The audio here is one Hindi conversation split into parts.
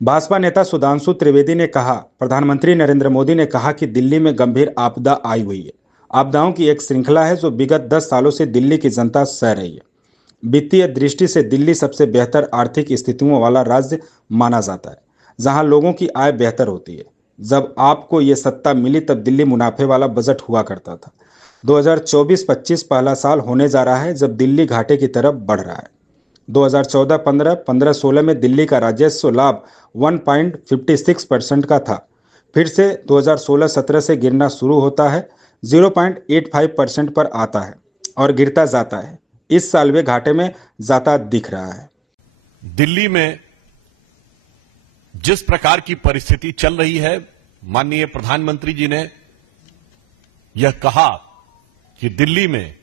भाजपा नेता सुधांशु त्रिवेदी ने कहा, प्रधानमंत्री नरेंद्र मोदी ने कहा कि दिल्ली में गंभीर आपदा आई हुई है। आपदाओं की एक श्रृंखला है जो विगत 10 सालों से दिल्ली की जनता सह रही है। वित्तीय दृष्टि से दिल्ली सबसे बेहतर आर्थिक स्थितियों वाला राज्य माना जाता है, जहां लोगों की आय बेहतर होती है। जब आपको ये सत्ता मिली तब दिल्ली मुनाफे वाला बजट हुआ करता था। 2024-25 पहला साल होने जा रहा है जब दिल्ली घाटे की तरफ बढ़ रहा है। 2014-15, 15-16 में दिल्ली का राजस्व लाभ 1.56% का था। फिर से 2016-17 से गिरना शुरू होता है, 0.85% पर आता है और गिरता जाता है। इस साल वे घाटे में जाता दिख रहा है। दिल्ली में जिस प्रकार की परिस्थिति चल रही है, माननीय प्रधानमंत्री जी ने यह कहा कि दिल्ली में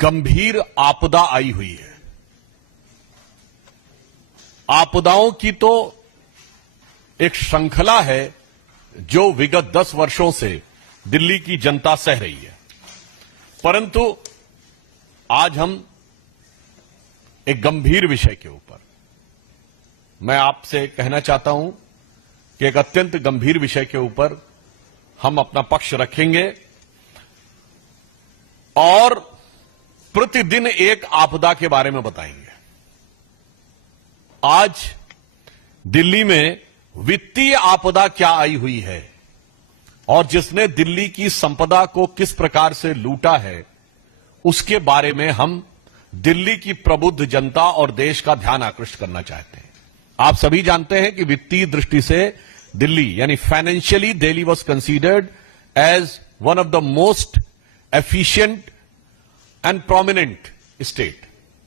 गंभीर आपदा आई हुई है। आपदाओं की तो एक श्रृंखला है जो विगत 10 वर्षों से दिल्ली की जनता सह रही है, परंतु आज हम एक गंभीर विषय के ऊपर, मैं आपसे कहना चाहता हूं कि एक अत्यंत गंभीर विषय के ऊपर हम अपना पक्ष रखेंगे और प्रतिदिन एक आपदा के बारे में बताएंगे। आज दिल्ली में वित्तीय आपदा क्या आई हुई है और जिसने दिल्ली की संपदा को किस प्रकार से लूटा है, उसके बारे में हम दिल्ली की प्रबुद्ध जनता और देश का ध्यान आकृष्ट करना चाहते हैं। आप सभी जानते हैं कि वित्तीय दृष्टि से दिल्ली यानी financially Delhi was considered as one of the most efficient and prominent state.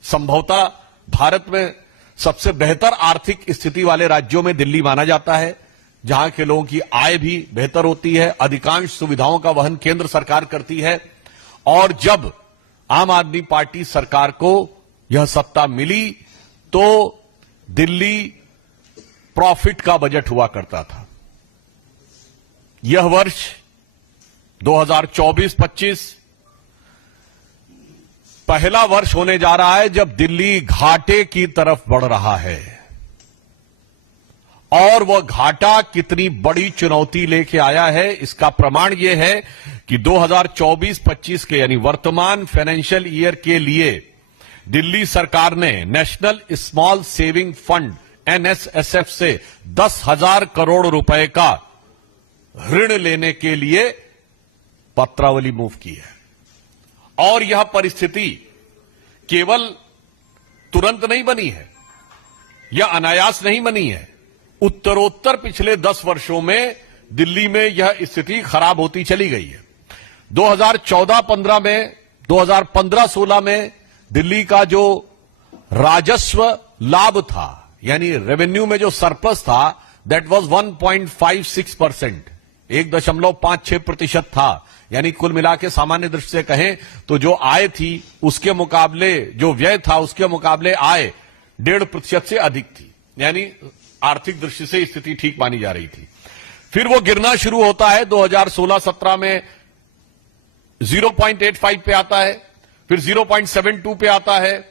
संभवतः भारत में सबसे बेहतर आर्थिक स्थिति वाले राज्यों में दिल्ली माना जाता है, जहां के लोगों की आय भी बेहतर होती है, अधिकांश सुविधाओं का वहन केंद्र सरकार करती है। और जब आम आदमी पार्टी सरकार को यह सत्ता मिली तो दिल्ली प्रॉफिट का बजट हुआ करता था। यह वर्ष 2024-25 पहला वर्ष होने जा रहा है जब दिल्ली घाटे की तरफ बढ़ रहा है, और वह घाटा कितनी बड़ी चुनौती लेके आया है इसका प्रमाण यह है कि 2024-25 के यानी वर्तमान फाइनेंशियल ईयर के लिए दिल्ली सरकार ने नेशनल स्मॉल सेविंग फंड एनएसएसएफ से 10,000 करोड़ रुपए का ऋण लेने के लिए पत्रावली मूव की है। और यह परिस्थिति केवल तुरंत नहीं बनी है, यह अनायास नहीं बनी है। उत्तरोत्तर पिछले 10 वर्षों में दिल्ली में यह स्थिति खराब होती चली गई है। 2014-15 में, 2015-16 में दिल्ली का जो राजस्व लाभ था यानी रेवेन्यू में जो सरप्लस था, दैट वाज 1.56%, 1.56% था। यानी कुल मिला के सामान्य दृष्टि से कहें तो जो आय थी उसके मुकाबले जो व्यय था उसके मुकाबले आय 1.5% से अधिक थी, यानी आर्थिक दृष्टि से स्थिति ठीक मानी जा रही थी। फिर वो गिरना शुरू होता है, 2016-17 में 0.85 पे आता है, फिर 0.72 पे आता है,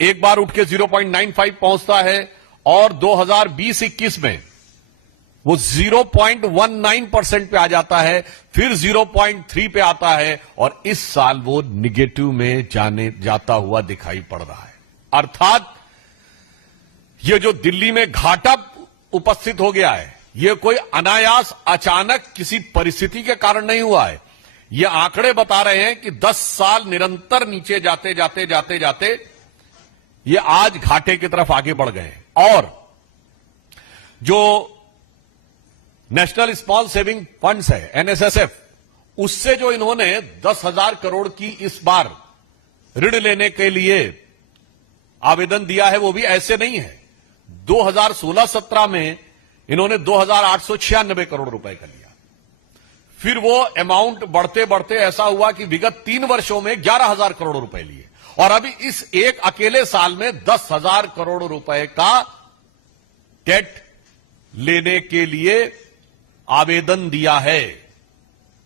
एक बार उठ के 0.95 पहुंचता है, और 2020-21 में वो 0.19% पे आ जाता है, फिर 0.3 पे आता है, और इस साल वो निगेटिव में जाता हुआ दिखाई पड़ रहा है। अर्थात ये जो दिल्ली में घाटा उपस्थित हो गया है, ये कोई अनायास अचानक किसी परिस्थिति के कारण नहीं हुआ है। ये आंकड़े बता रहे हैं कि 10 साल निरंतर नीचे जाते जाते जाते जाते ये आज घाटे की तरफ आगे बढ़ गए। और जो नेशनल स्मॉल सेविंग फंड्स है एनएसएसएफ, उससे जो इन्होंने 10,000 करोड़ की इस बार ऋण लेने के लिए आवेदन दिया है, वो भी ऐसे नहीं है। 2016-17 में इन्होंने 2,896 करोड़ रुपए का लिया, फिर वो अमाउंट बढ़ते बढ़ते ऐसा हुआ कि विगत 3 वर्षों में 11,000 करोड़ रुपए लिए, और अभी इस एक अकेले साल में 10,000 करोड़ रुपए का डेट लेने के लिए आवेदन दिया है।